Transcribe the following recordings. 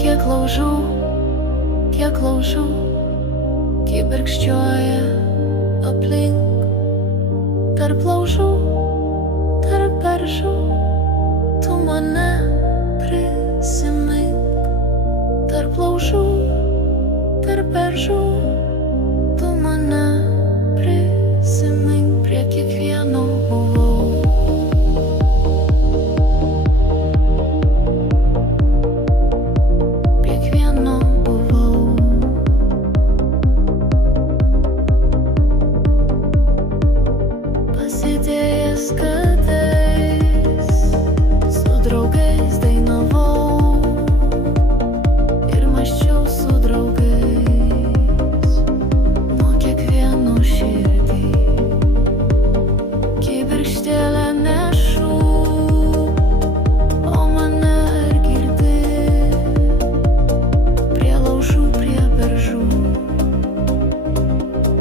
kiek laužų kibirkščioja aplink. Tarp laužų, tarp beržų, tu mane prisimink. Tarp laužų, tarp beržų, tu mane prisimink. Prie kiekvieno buvau. Pasidėjęs kadais, su draugais dainavau ir mąsčiau su draugais nuo kiekvieno širdį. Kibirkštėlę nešu, o mane ar girdi? Prie laužų, prie beržų,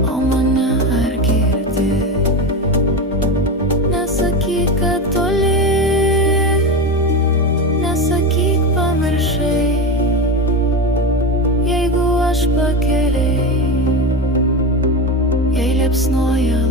o mane ar girdi? Nesakyk, kad toli, nesakyk, pamiršai, jeigu aš pakeliai, jei liepsnoja